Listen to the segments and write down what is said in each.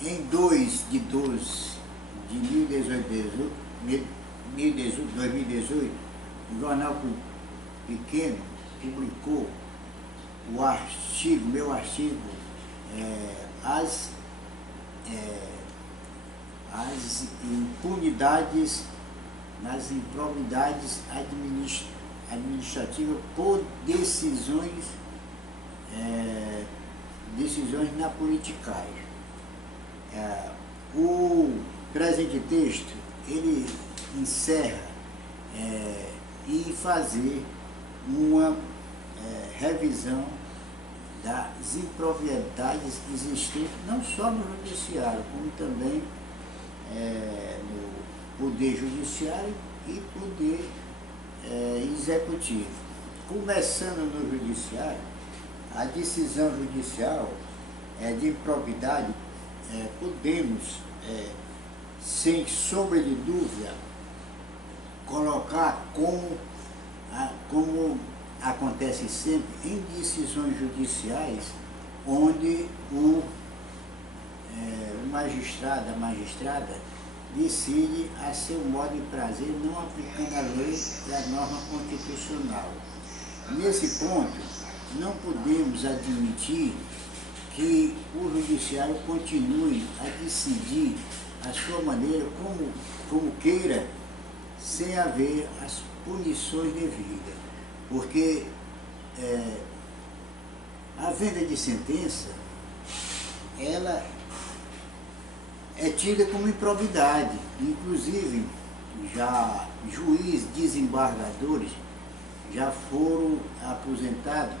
Em 2018, o jornal pequeno publicou o artigo, meu artigo, as impunidades nas improbidades administrativas por decisões na politicagem. O presente texto, ele encerra em fazer uma revisão das impropriedades existentes, não só no judiciário, como também no poder judiciário e poder executivo. Começando no judiciário, a decisão judicial de improbidade, podemos, sem sombra de dúvida, colocar como acontece sempre em decisões judiciais, onde o magistrado, a magistrada, decide a seu modo de prazer, não aplicando a lei e a norma constitucional. Nesse ponto, não podemos admitir que o judiciário continue a decidir a sua maneira, como queira, sem haver as punições devidas. Porque a venda de sentença, ela é tida como improbidade. Inclusive, já juízes, desembargadores, já foram aposentados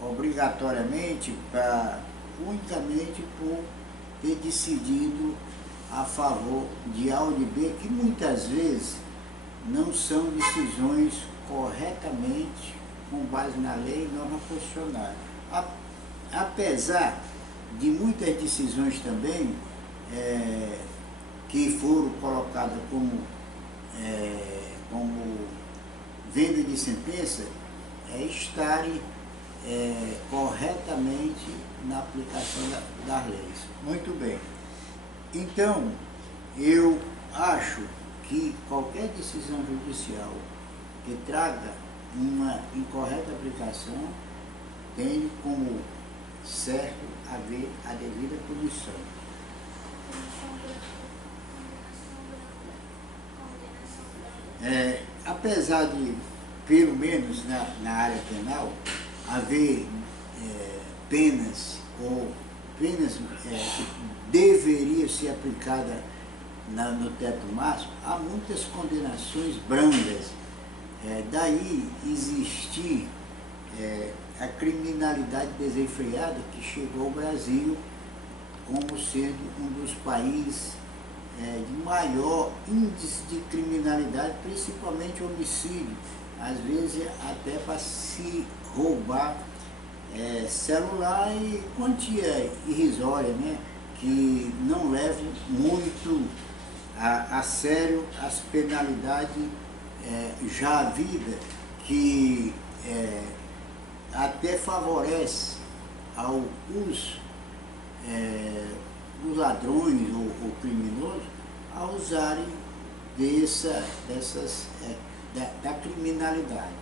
obrigatoriamente, unicamente por ter decidido a favor de A ou de B, que muitas vezes não são decisões corretamente com base na lei e norma constitucional. Apesar de muitas decisões também que foram colocadas como venda de sentença, estarem corretamente na aplicação das leis. Muito bem. Então, eu acho que qualquer decisão judicial que traga uma incorreta aplicação tem como certo haver a devida punição. Apesar de, pelo menos na área penal, haver penas que deveriam ser aplicadas no teto máximo, há muitas condenações brandas. Daí existir a criminalidade desenfreada que chegou ao Brasil como sendo um dos países de maior índice de criminalidade, principalmente homicídio, às vezes até para se roubar celular e quantia irrisória, né? Que não levam muito a sério as penalidades já havidas, que até favorece os ladrões ou criminosos a usarem da criminalidade.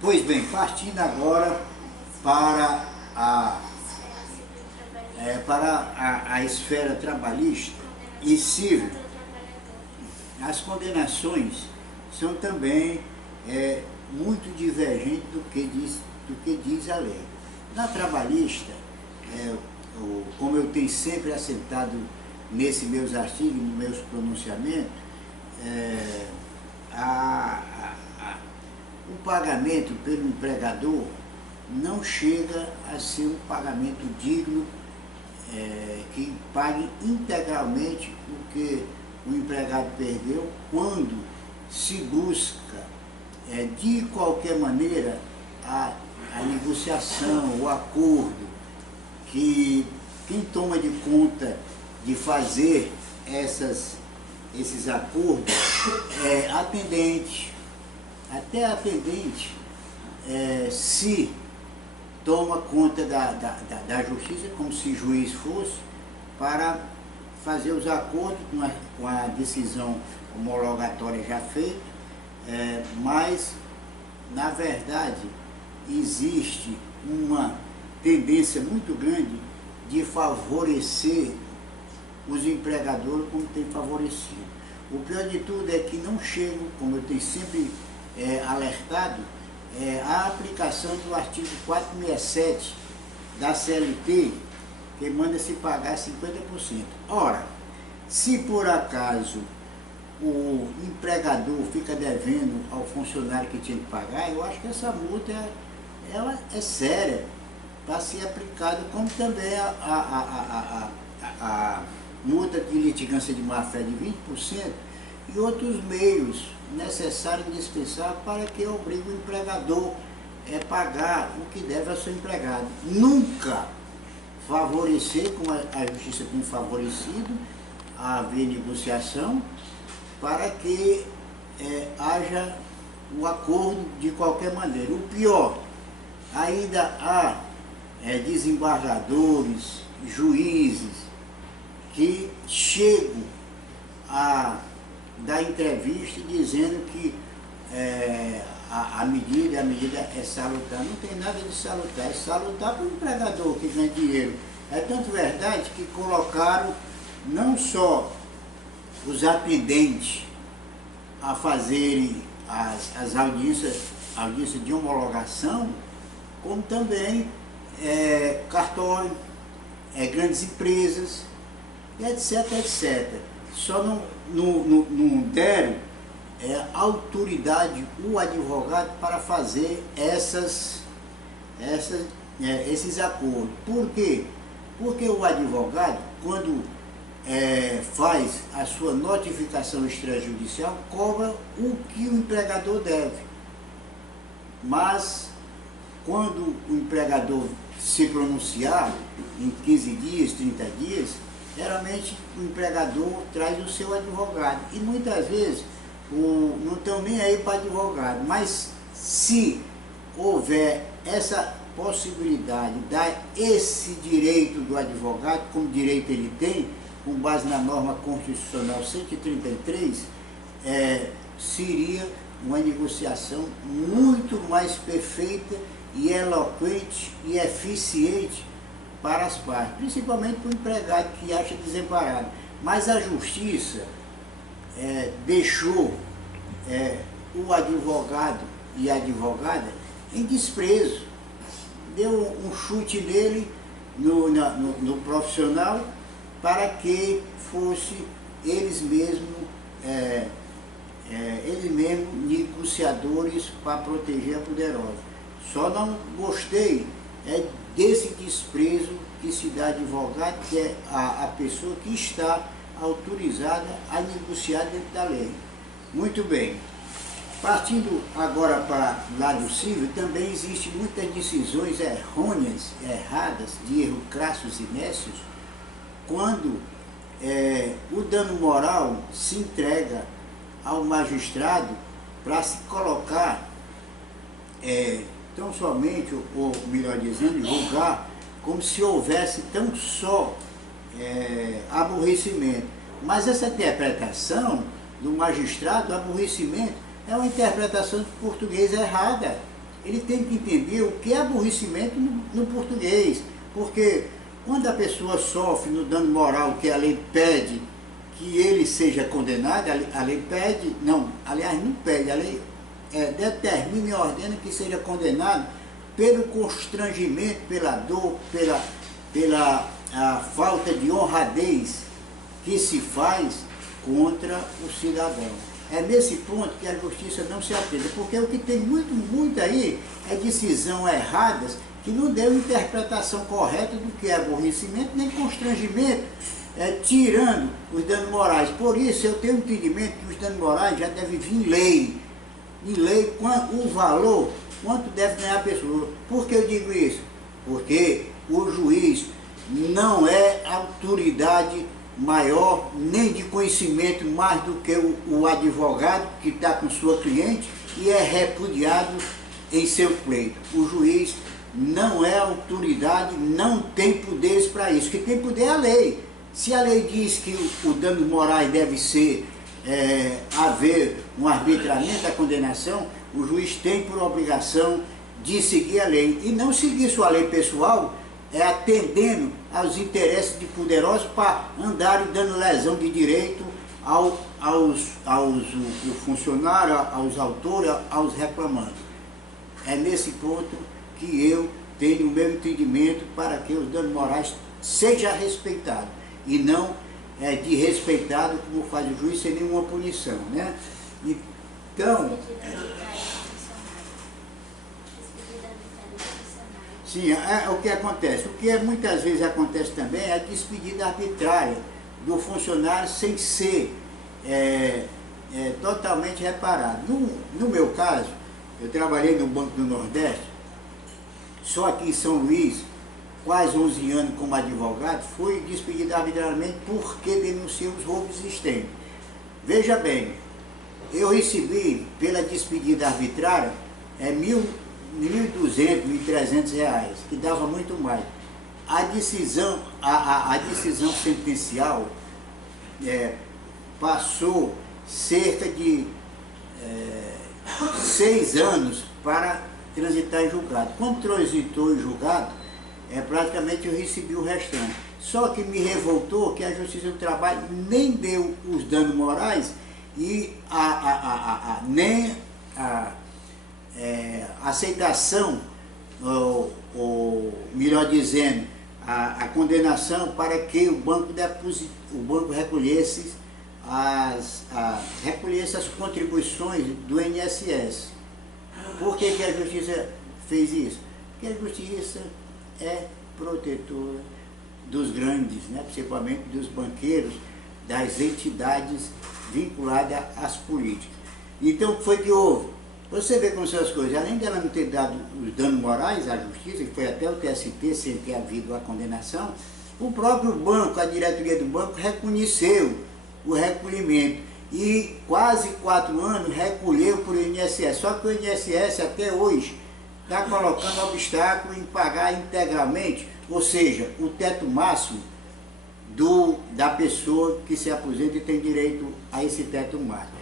Pois bem, partindo agora para a esfera trabalhista e civil, as condenações são também muito divergentes do que diz a lei. Na trabalhista, como eu tenho sempre assentado nesses meus artigos, nos meus pronunciamentos, o pagamento pelo empregador não chega a ser um pagamento digno, que pague integralmente o que o empregado perdeu, quando se busca, de qualquer maneira, a negociação, o acordo, que quem toma de conta de fazer esses acordos é atendente. Até atendente, se toma conta da justiça, como se juiz fosse, para fazer os acordos com a decisão homologatória já feita, mas, na verdade, existe uma tendência muito grande de favorecer os empregadores como tem favorecido. O pior de tudo é que não chega, como eu tenho sempre alertado, a aplicação do artigo 467 da CLT, que manda se pagar 50%. Ora, se por acaso o empregador fica devendo ao funcionário que tinha que pagar, eu acho que essa multa ela é séria para ser aplicada, como também a multa de litigância de má-fé de 20% e outros meios necessários e indispensáveis para que obrigue o empregador a pagar o que deve ao seu empregado. Nunca favorecer, como a justiça tem favorecido, haver negociação para que haja o acordo de qualquer maneira. O pior, ainda há desembargadores, juízes, que chegam a dar entrevista dizendo que a medida é salutar. Não tem nada de salutar, é salutar para o empregador que ganha dinheiro. É tanto verdade que colocaram não só os atendentes a fazerem as audiências de homologação, como também cartório, grandes empresas, etc, etc. Só não deram autoridade o advogado para fazer esses acordos. Por quê? Porque o advogado, quando faz a sua notificação extrajudicial, cobra o que o empregador deve. Mas, quando o empregador se pronunciar em 15 dias, 30 dias, geralmente o empregador traz o seu advogado. E muitas vezes não estão nem aí para advogado. Mas se houver essa possibilidade, dar esse direito do advogado, como direito ele tem, com base na norma constitucional 133, seria uma negociação muito mais perfeita e eloquente e eficiente para as partes, principalmente para o empregado que acha desamparado. Mas a justiça deixou o advogado e a advogada em desprezo, deu um chute nele, no profissional, para que fosse eles mesmos negociadores para proteger a poderosa. Só não gostei desse desprezo que se dá advogado, que é a pessoa que está autorizada a negociar dentro da lei. Muito bem. Partindo agora para o lado civil, também existem muitas decisões errôneas, erradas, de erros crassos e nécios, quando o dano moral se entrega ao magistrado para se colocar, tão somente, ou melhor dizendo, julgar como se houvesse tão só aborrecimento. Mas essa interpretação do magistrado, aborrecimento, é uma interpretação de português errada. Ele tem que entender o que é aborrecimento no português, porque quando a pessoa sofre no dano moral que a lei pede que ele seja condenado, a lei pede, não, aliás não pede, a lei determina e ordena que seja condenado pelo constrangimento, pela dor, pela falta de honradez que se faz contra o cidadão. É nesse ponto que a justiça não se atende, porque o que tem muito aí é decisão erradas que não deu interpretação correta do que é aborrecimento nem constrangimento, tirando os danos morais. Por isso eu tenho entendimento que os danos morais já devem vir em lei, o valor, quanto deve ganhar a pessoa. Por que eu digo isso? Porque o juiz não é autoridade maior, nem de conhecimento mais do que o advogado que está com sua cliente e é repudiado em seu pleito. O juiz não é autoridade, não tem poderes para isso. O que tem poder é a lei. Se a lei diz que o dano morais deve ser haver um arbitramento da condenação, o juiz tem por obrigação de seguir a lei e não seguir sua lei pessoal, atendendo aos interesses de poderosos para andarem dando lesão de direito ao funcionário, aos autores, aos reclamantes. É nesse ponto que eu tenho o meu entendimento para que os danos morais seja respeitado e não desrespeitado como faz o juiz sem nenhuma punição, né? Então, sim, o que acontece? O que muitas vezes acontece também é a despedida arbitrária do funcionário sem ser totalmente reparado. No meu caso, eu trabalhei no Banco do Nordeste, só aqui em São Luís, quase 11 anos como advogado, fui despedido arbitrariamente porque denunciei os roubos existentes. Veja bem, eu recebi pela despedida arbitrária R$ 1.200, R$ 1.300, que dava muito mais. A decisão sentencial passou cerca de 6 anos para transitar em julgado. Quando transitou em julgado, praticamente eu recebi o restante. Só que me revoltou que a Justiça do Trabalho nem deu os danos morais e nem a aceitação, ou melhor dizendo, a condenação para que o banco recolhesse as contribuições do INSS. Por que a Justiça fez isso? Porque a Justiça é protetora dos grandes, né? Principalmente dos banqueiros, das entidades vinculadas às políticas. Então, o que foi que houve? Você vê como são as coisas. Além dela não ter dado os danos morais à Justiça, que foi até o TST sem ter havido a condenação, o próprio banco, a diretoria do banco, reconheceu o recolhimento e quase 4 anos recolheu por INSS. Só que o INSS até hoje está colocando obstáculo em pagar integralmente, ou seja, o teto máximo da pessoa que se aposenta e tem direito a esse teto máximo.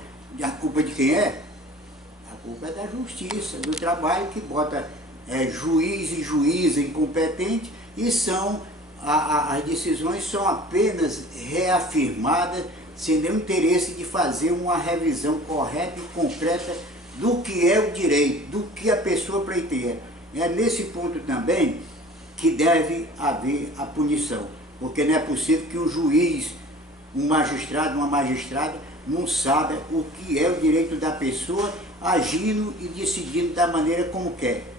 A culpa de quem é? A culpa é da Justiça do Trabalho, que bota juiz e juíza incompetente, e as decisões são apenas reafirmadas sem nenhum interesse de fazer uma revisão correta e concreta do que é o direito, do que a pessoa pleiteia. É nesse ponto também que deve haver a punição, porque não é possível que um juiz, um magistrado, uma magistrada, não saiba o que é o direito da pessoa, agindo e decidindo da maneira como quer.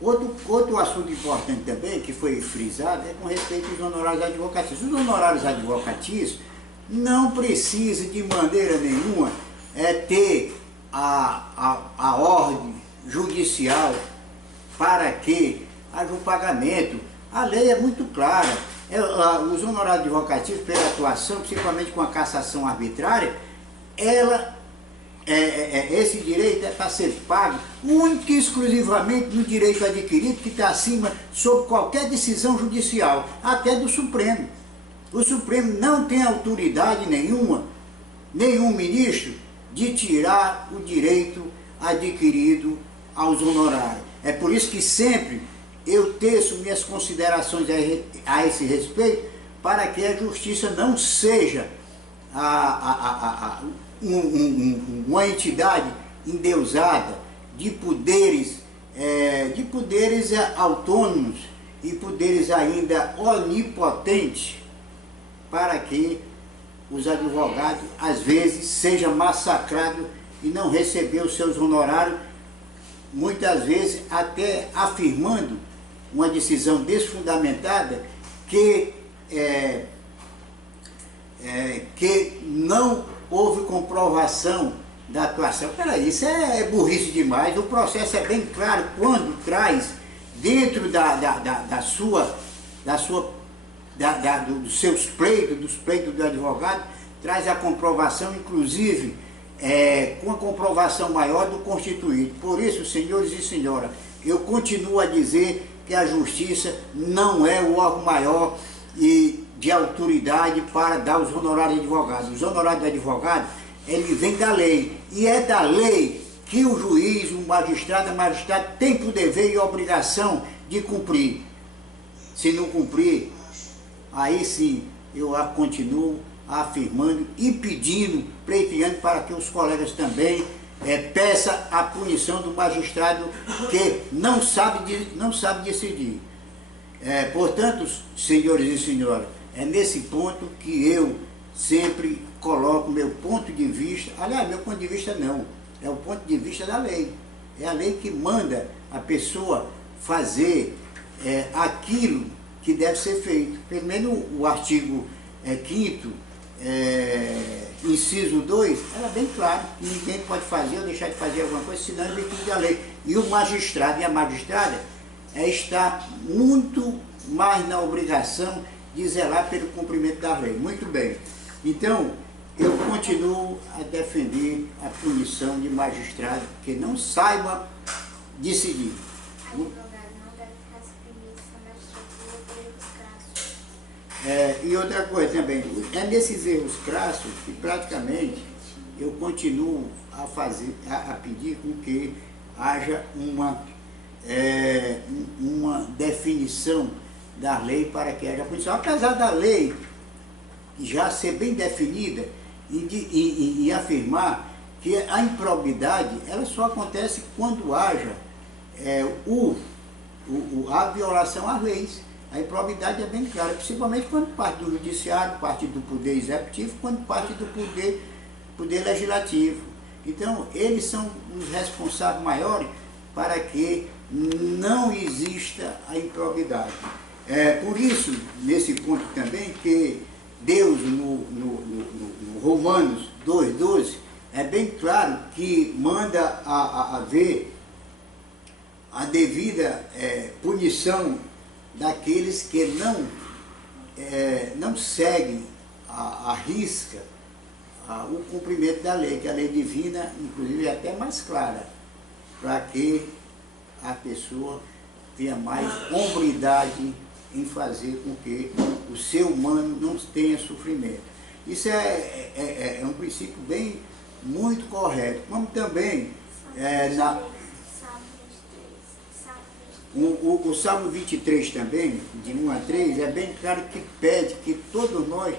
Outro assunto importante também, que foi frisado, é com respeito aos honorários advocatícios. Os honorários advocatícios não precisam de maneira nenhuma ter a ordem judicial para que haja um pagamento. A lei é muito clara. Os honorários advocatícios, pela atuação, principalmente com a cassação arbitrária, esse direito é para ser pago única e exclusivamente no direito adquirido, que está acima sob qualquer decisão judicial, até do Supremo. O Supremo não tem autoridade nenhuma, nenhum ministro, de tirar o direito adquirido aos honorários. É por isso que sempre eu teço minhas considerações a esse respeito, para que a justiça não seja uma entidade endeusada de poderes autônomos e poderes ainda onipotentes, para que os advogados às vezes sejam massacrados e não receber os seus honorários, muitas vezes até afirmando uma decisão desfundamentada que não houve comprovação da atuação. Peraí, isso é burrice demais. O processo é bem claro quando traz dentro dos seus pleitos, dos pleitos do advogado, traz a comprovação, inclusive com a comprovação maior do constituído. Por isso, senhores e senhoras, eu continuo a dizer que a justiça não é o órgão maior e de autoridade para dar os honorários de advogado. Os honorários de advogado, ele vem da lei, e é da lei que o juiz, o magistrado, a magistrada tem por dever e obrigação de cumprir. Se não cumprir, aí sim eu continuo afirmando e pedindo, pleiteando para que os colegas também peçam a punição do magistrado que não sabe decidir. Portanto, senhores e senhoras, é nesse ponto que eu sempre coloco meu ponto de vista. Aliás, meu ponto de vista não, é o ponto de vista da lei. É a lei que manda a pessoa fazer aquilo que deve ser feito. Pelo menos o artigo 5º, inciso 2, era bem claro que ninguém pode fazer ou deixar de fazer alguma coisa, senão em virtude da lei. E o magistrado e a magistrada está muito mais na obrigação de zelar pelo cumprimento da lei. Muito bem. Então, eu continuo a defender a punição de magistrado que não saiba decidir. E outra coisa também, é nesses erros crassos que praticamente eu continuo a pedir com que haja uma definição da lei para que haja punição. Apesar da lei já ser bem definida e afirmar que a improbidade ela só acontece quando haja a violação às leis. A improbidade é bem clara, principalmente quando parte do judiciário, parte do poder executivo, quando parte do poder legislativo. Então, eles são os responsáveis maiores para que não exista a improbidade. Por isso, nesse ponto também, que Deus, no Romanos 2,12, é bem claro que manda haver a devida punição daqueles que não seguem à risca o cumprimento da lei, que a lei divina, inclusive, é até mais clara, para que a pessoa tenha mais hombridade em fazer com que o ser humano não tenha sofrimento. Isso é um princípio muito correto, como também o Salmo 23 também, de 1 a 3, é bem claro que pede que todos nós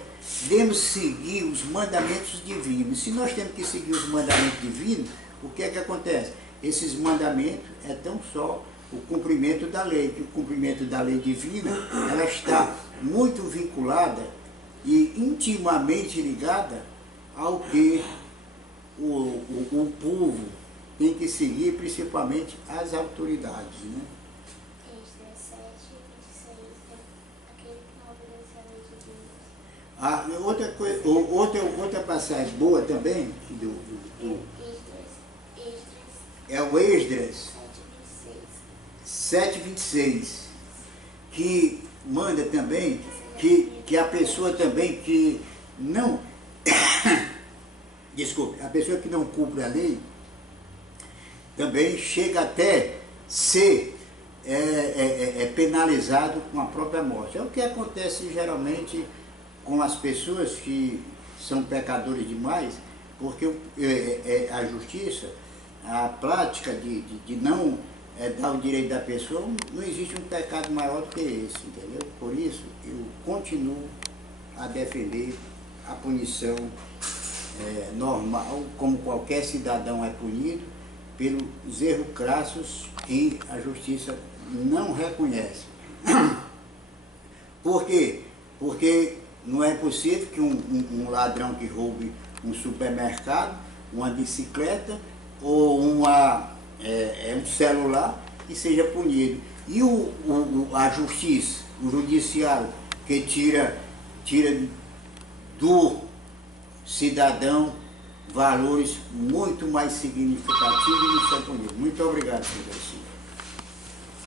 devemos seguir os mandamentos divinos. Se nós temos que seguir os mandamentos divinos, o que é que acontece? Esses mandamentos é tão só o cumprimento da lei, que o cumprimento da lei divina, ela está muito vinculada e intimamente ligada ao que o povo tem que seguir, principalmente as autoridades, né? Outra passagem boa também, é o Esdras 7,26, que manda também que a pessoa também que não, desculpe, a pessoa que não cumpre a lei, também chega até ser penalizado com a própria morte. É o que acontece geralmente com as pessoas que são pecadores demais, porque a justiça, a prática de não dar o direito da pessoa, não existe um pecado maior do que esse, entendeu? Por isso, eu continuo a defender a punição normal, como qualquer cidadão é punido, pelos erros crassos que a justiça não reconhece. Por quê? Porque não é possível que um ladrão que roube um supermercado, uma bicicleta ou um celular e seja punido. E a justiça, o judiciário, que tira do cidadão valores muito mais significativos e não são punidos. Muito obrigado, senhor.